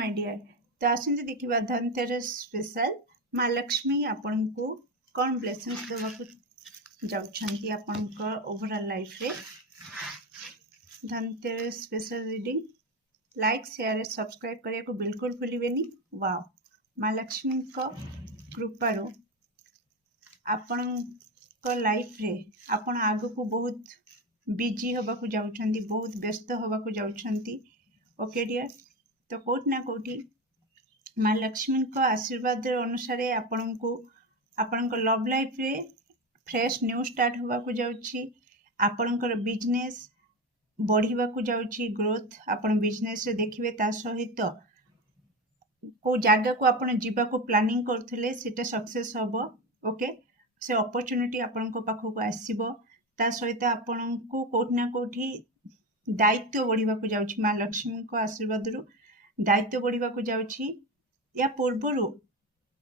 My dear. तो आसते देखा धनतेरस स्पेशल माँ लक्ष्मी आपण को कौन ब्लेसिंग्स देवाक जाउछंती आपण ओवरऑल लाइफ रे। Dhanteras special reading like share subscribe करिया को बिल्कुल भूलिबेनी। वाओ माँ लक्ष्मी को कृपारो आपण लाइफ रे आपण आगु को बहुत बिजी होबा को जाउछंती, बहुत व्यस्त होबा को जाउछंती। ओके डियर, तो कोट ना कोठी माँ लक्ष्मी को आशीर्वाद अनुसार आपण को लव लाइफ रे फ्रेश न्यू स्टार्ट होबा को जाउछि। आपणकर बिजनेस बढ़िबा को जाउछि, ग्रोथ आपण बिजनेस रे देखिबे। ता सहित को जागा को आपण जीवा को प्लानिंग करथिले सेटा सक्सेस होबो। ओके, से अपॉर्चुनिटी आपण को पाखो को आसीबो। ता सहित आपण को कोठ ना कोठी दायित्व बढ़िबा को जाउछि। माँ लक्ष्मी को आशीर्वाद रु दायित्व बढ़िबा को जाउछि। या पूर्वरु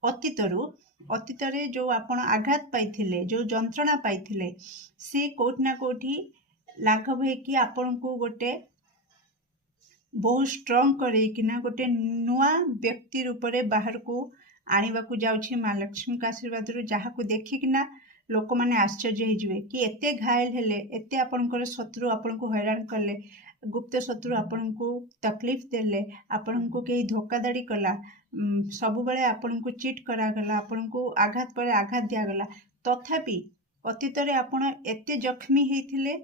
अतीत रे जो आपण आघात पाइथिले, जो जंत्रणा पाइथिले, से कोठ ना कोठी लाघव है कि आपण को गोटे बहुत स्ट्रॉन्ग करे कि ना गोटे नुआ व्यक्ति रूप रे बाहर को आनिबा को जाउछि। माँ लक्ष्मी का आशीर्वाद रु जहा को देखि कि ना लोक माने आश्चर्य हो जिवे कि एते घायल हेले, एते आपणकर शत्रु आपण को हैरान कले, गुप्त शत्रु आपण को तकलीफ देले, आपण को कहीं धोखाधड़ी कला, सब बेले आपण को चिट करा गला, आपण को आघात पर आघात दिया गला। तथापि अतीत रे आपण एते जख्मी हेथिले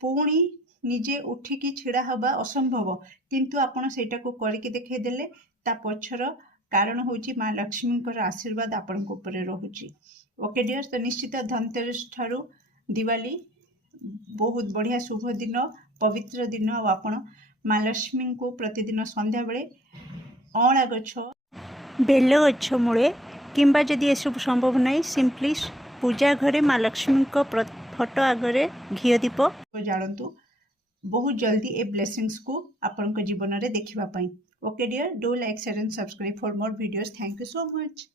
पुणी निजे उठिकी छिड़ा हवा असंभव, किंतु आपण सेटा को करके देखे देले। ता पछर कारण होची माँ लक्ष्मी आशीर्वाद आपण को ऊपर रहुची। ओके डियर, तो निश्चित धनतेरस ठारू दिवाली बहुत बढ़िया शुभ दिन, पवित्र दिन। आपण माँ लक्ष्मी को प्रतिदिन संध्या बेले अँला गछ, बेल गछ मूले किंबा जदि ये सब संभव नहीं, सिंपली पूजा घरे माँ लक्ष्मी को फोटो आगे घी दीप जालतु। बहुत जल्दी ए ब्लेसिंग्स को आपण जीवन में देखा। Okay dear, do like share and subscribe for more videos. Thank you so much.